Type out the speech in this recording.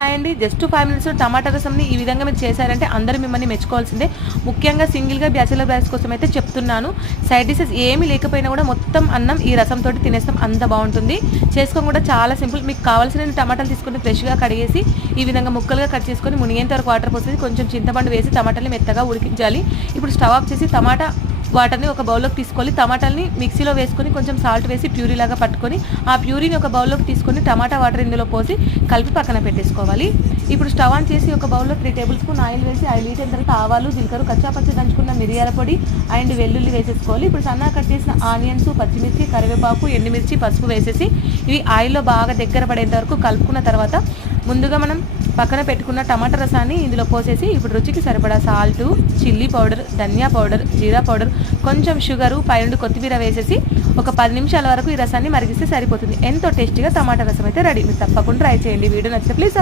అండి జస్ట్ 5 మినిట్స్‌లో టమాటా రసంని ఈ విధంగా మీరు చేశారంటే అందరూ మిమ్మల్ని మెచ్చుకోవాల్సిందే. ముఖ్యంగా సింగిల్‌గా బ్యాచిలర్ బ్యాచ్ కోసం అయితే చెప్తున్నాను. సైడ్ డిషెస్ ఏమీ లేకపోయినా కూడా మొత్తం అన్నం ఈ రసంతోటి తినేస్తాం. అంత బావుంటుంది. చేసుకోవడం కూడా చాలా సింపుల్. మీకు కావాల్సిన టమాటాలు తీసుకొని ఫ్రెష్‌గా కడిగేసి ఈ విధంగా ముక్కలుగా కట్ చేసుకొని మునిగేంత వరకు వాటర్ పోసేసి కొంచెం చింతపండు వేసి టమాటాలని మెత్తగా ఉడికించాలి. ఇప్పుడు స్టవ్ ఆఫ్ చేసి టమాటా వాటర్‌ని ఒక బౌల్‌లోకి తీసుకోవాలి. టమాటాలని మిక్సీలో వేసుకొని కొంచెం సాల్ట్ వేసి ప్యూరీలాగా పట్టుకొని, ఆ ప్యూరీని ఒక బౌల్‌లోకి తీసుకొని టమాటా వాటర్ ఇందులో పోసి కలిపి పక్కన పెట్టేసుకోవాలి. ఇప్పుడు స్టవ్ ఆన్ చేసి ఒక బౌల్‌లో 3 టేబుల్ స్పూన్ ఆయిల్ వేసి ఆయిల్ హీట్ అయిన తర్వాత ఆవాలు, జీలకర్ర, కచ్చాపచ్చ దంచుకున్న మిరియాల పొడి అండ్ వెల్లుల్లి వేసేసుకోవాలి. ఇప్పుడు సన్నగా కట్ చేసిన ఆనియన్స్, పచ్చిమిర్చి, కరివేపాకు, ఎండుమిర్చి, పసుపు వేసేసి ఇవి ఆయిల్‌లో బాగా దగ్గర పడేంత వరకు కలుపుకున్న తర్వాత ముందుగా మనం పక్కన పెట్టుకున్న టమాటా రసాన్ని ఇందులో పోసేసి ఇప్పుడు రుచికి సరిపడా సాల్టు, చిల్లీ పౌడర్, ధనియా పౌడర్, జీరా పౌడర్, కొంచెం షుగరు, పైనుండి కొత్తిమీర వేసేసి ఒక 10 నిమిషాల వరకు ఈ రసాన్ని మరిగిస్తే సరిపోతుంది. ఎంతో టేస్టీగా టమాటా రసం అయితే రెడీ. మీరు తప్పకుండా ట్రై చేయండి. వీడియో నచ్చితే ప్లీజ్